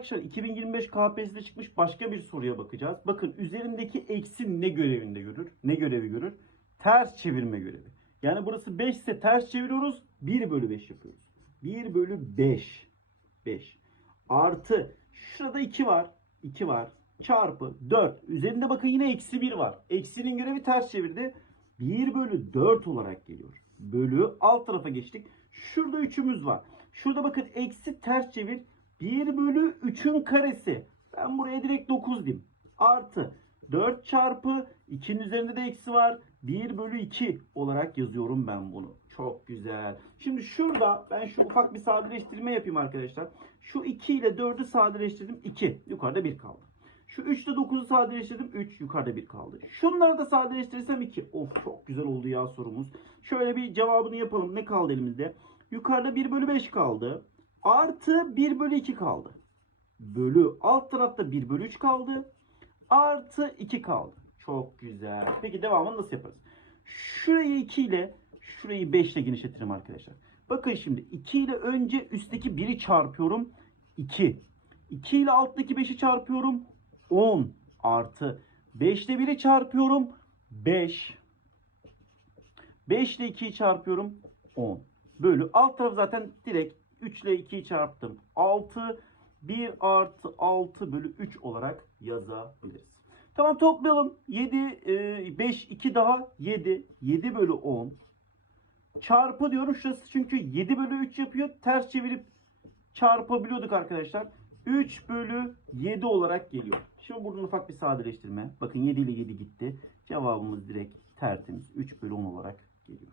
Arkadaşlar 2025 KPSS'de çıkmış başka bir soruya bakacağız. Bakın üzerindeki eksi ne görevinde görür? Ne görevi görür? Ters çevirme görevi. Yani burası 5 ise ters çeviriyoruz. 1 bölü 5 yapıyoruz. 1 bölü 5. 5. Artı şurada 2 var. 2 var. Çarpı 4. Üzerinde bakın yine eksi 1 var. Eksinin görevi ters çevirdi. 1 bölü 4 olarak geliyor. Bölü alt tarafa geçtik. Şurada 3'ümüz var. Şurada bakın eksi ters çevir. 1 bölü 3'ün karesi. Ben buraya direkt 9 diyeyim. Artı 4 çarpı 2'nin üzerinde de eksi var. 1 bölü 2 olarak yazıyorum ben bunu. Çok güzel. Şimdi şurada ben şu ufak bir sadeleştirme yapayım arkadaşlar. Şu 2 ile 4'ü sadeleştirdim. 2. Yukarıda 1 kaldı. Şu 3 ile 9'u sadeleştirdim. 3 yukarıda 1 kaldı. Şunları da sadeleştirirsem 2. Of çok güzel oldu ya sorumuz. Şöyle bir cevabını yapalım. Ne kaldı elimizde? Yukarıda 1 bölü 5 kaldı. Artı 1 bölü 2 kaldı. Bölü alt tarafta 1 bölü 3 kaldı. Artı 2 kaldı. Çok güzel. Peki devamını nasıl yaparız? Şurayı 2 ile şurayı 5 ile genişletirim arkadaşlar. Bakın şimdi 2 ile önce üstteki 1'i çarpıyorum. 2. 2 ile alttaki 5'i çarpıyorum. 10 artı 5 ile 1'i çarpıyorum. 5. 5 ile 2'yi çarpıyorum. 10. Bölü. Alt taraf zaten direkt 3 ile 2'yi çarptım. 6. 1 artı 6 bölü 3 olarak yazabiliriz. Tamam toplayalım. 7, 5, 2 daha 7. 7 bölü 10. Çarpı diyorum şurası çünkü 7 bölü 3 yapıyor. Ters çevirip çarpabiliyorduk arkadaşlar. 3 bölü 7 olarak geliyor. Şimdi buradan ufak bir sadeleştirme. Bakın 7 ile 7 gitti. Cevabımız direkt tertemiz. 3 bölü 10 olarak geliyor.